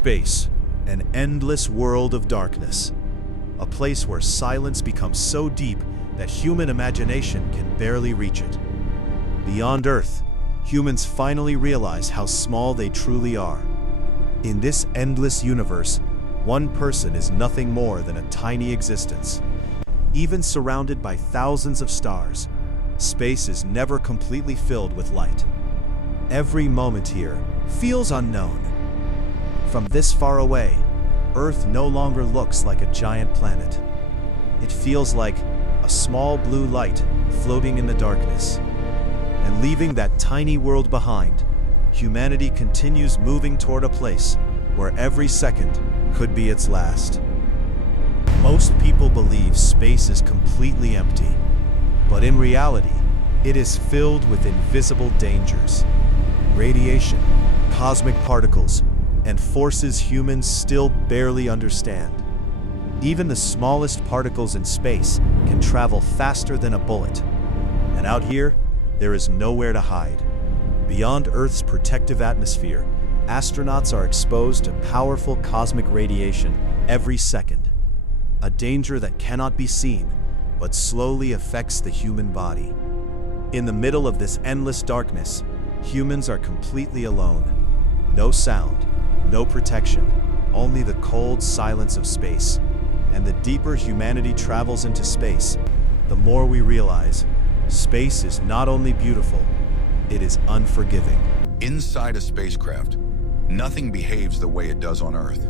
Space, an endless world of darkness. A place where silence becomes so deep that human imagination can barely reach it. Beyond Earth, humans finally realize how small they truly are. In this endless universe, one person is nothing more than a tiny existence. Even surrounded by thousands of stars, space is never completely filled with light. Every moment here feels unknown. From this far away, Earth no longer looks like a giant planet. It feels like a small blue light floating in the darkness. And leaving that tiny world behind, humanity continues moving toward a place where every second could be its last. Most people believe space is completely empty, but in reality, it is filled with invisible dangers. Radiation, cosmic particles, and forces humans still barely understand. Even the smallest particles in space can travel faster than a bullet. And out here, there is nowhere to hide. Beyond Earth's protective atmosphere, astronauts are exposed to powerful cosmic radiation every second. A danger that cannot be seen, but slowly affects the human body. In the middle of this endless darkness, humans are completely alone. No sound, no protection, only the cold silence of space. And the deeper humanity travels into space, the more we realize space is not only beautiful, it is unforgiving. Inside a spacecraft, nothing behaves the way it does on Earth.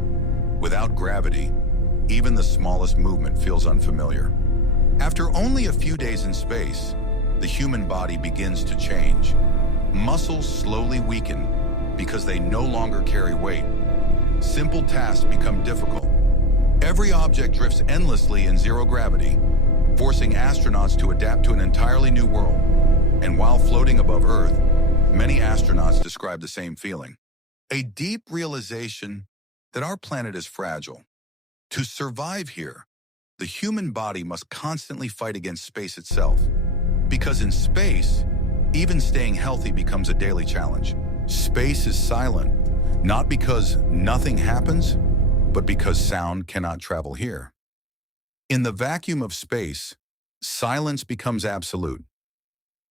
Without gravity, even the smallest movement feels unfamiliar. After only a few days in space, the human body begins to change. Muscles slowly weaken because they no longer carry weight. Simple tasks become difficult. Every object drifts endlessly in zero gravity, forcing astronauts to adapt to an entirely new world. And while floating above Earth, many astronauts describe the same feeling. A deep realization that our planet is fragile. To survive here, the human body must constantly fight against space itself. Because in space, even staying healthy becomes a daily challenge. Space is silent, not because nothing happens, but because sound cannot travel here. In the vacuum of space, silence becomes absolute.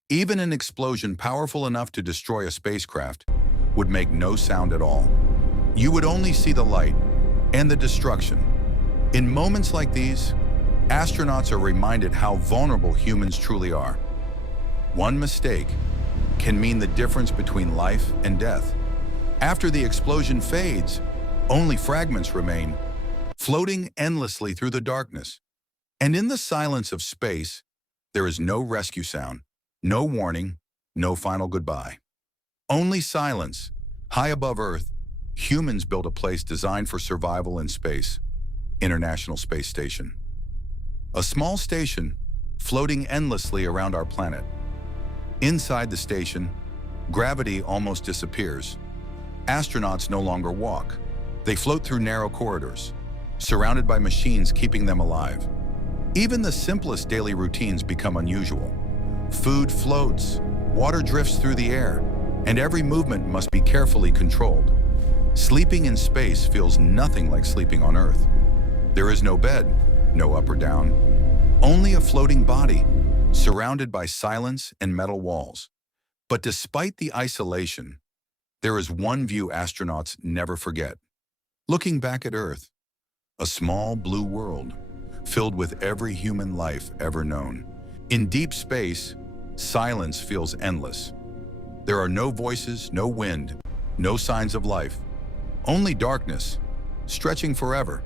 Even an explosion powerful enough to destroy a spacecraft would make no sound at all. You would only see the light and the destruction. In moments like these, astronauts are reminded how vulnerable humans truly are. One mistake can mean the difference between life and death. After the explosion fades, only fragments remain, floating endlessly through the darkness. And in the silence of space, there is no rescue sound, no warning, no final goodbye. Only silence. High above Earth, humans built a place designed for survival in space, International Space Station. A small station floating endlessly around our planet. Inside the station, gravity almost disappears. Astronauts no longer walk. They float through narrow corridors, surrounded by machines keeping them alive. Even the simplest daily routines become unusual. Food floats, water drifts through the air, and every movement must be carefully controlled. Sleeping in space feels nothing like sleeping on Earth. There is no bed, no up or down, only a floating body, surrounded by silence and metal walls. But despite the isolation, there is one view astronauts never forget. Looking back at Earth, a small blue world filled with every human life ever known. In deep space, silence feels endless. There are no voices, no wind, no signs of life, only darkness, stretching forever.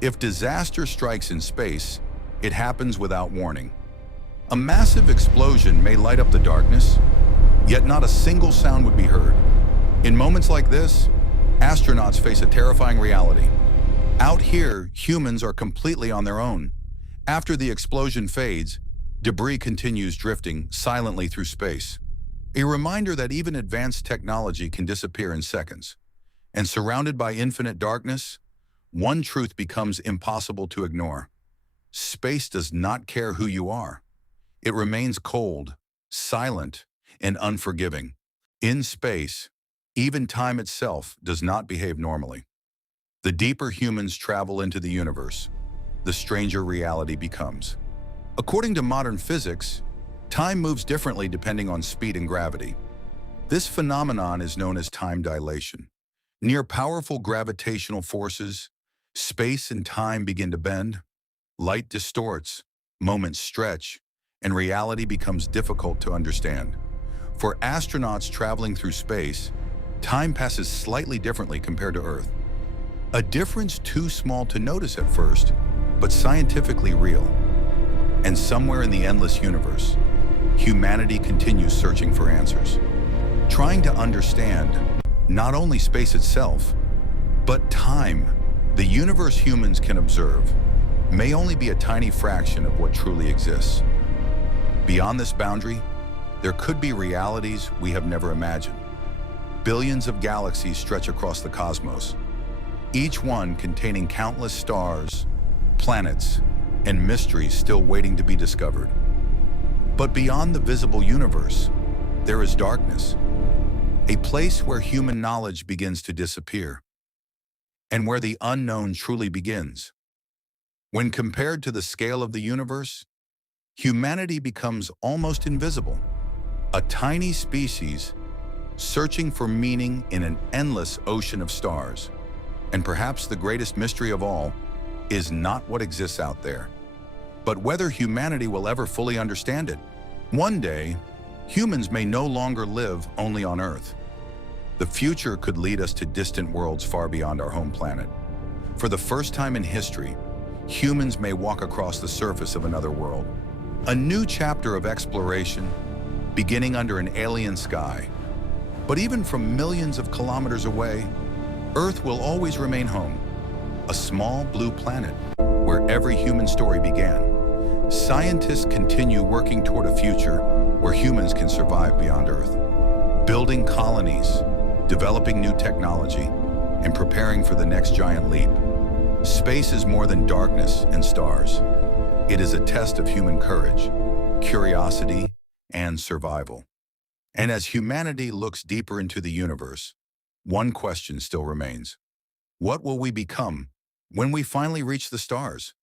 If disaster strikes in space, it happens without warning. A massive explosion may light up the darkness, yet not a single sound would be heard. In moments like this, astronauts face a terrifying reality. Out here, humans are completely on their own. After the explosion fades, debris continues drifting silently through space. A reminder that even advanced technology can disappear in seconds. And surrounded by infinite darkness, one truth becomes impossible to ignore. Space does not care who you are. It remains cold, silent, and unforgiving. In space, even time itself does not behave normally. The deeper humans travel into the universe, the stranger reality becomes. According to modern physics, time moves differently depending on speed and gravity. This phenomenon is known as time dilation. Near powerful gravitational forces, space and time begin to bend, light distorts, moments stretch, and reality becomes difficult to understand. For astronauts traveling through space, time passes slightly differently compared to Earth. A difference too small to notice at first, but scientifically real. And somewhere in the endless universe, humanity continues searching for answers, trying to understand not only space itself, but time. The universe humans can observe may only be a tiny fraction of what truly exists. Beyond this boundary, there could be realities we have never imagined. Billions of galaxies stretch across the cosmos, each one containing countless stars, planets, and mysteries still waiting to be discovered. But beyond the visible universe, there is darkness, a place where human knowledge begins to disappear, and where the unknown truly begins. When compared to the scale of the universe, humanity becomes almost invisible, a tiny species searching for meaning in an endless ocean of stars. And perhaps the greatest mystery of all is not what exists out there, but whether humanity will ever fully understand it. One day, humans may no longer live only on Earth. The future could lead us to distant worlds far beyond our home planet. For the first time in history, humans may walk across the surface of another world. A new chapter of exploration, beginning under an alien sky. But even from millions of kilometers away, Earth will always remain home, a small blue planet where every human story began. Scientists continue working toward a future where humans can survive beyond Earth, building colonies, developing new technology, and preparing for the next giant leap. Space is more than darkness and stars. It is a test of human courage, curiosity, and survival. And as humanity looks deeper into the universe, one question still remains. What will we become when we finally reach the stars?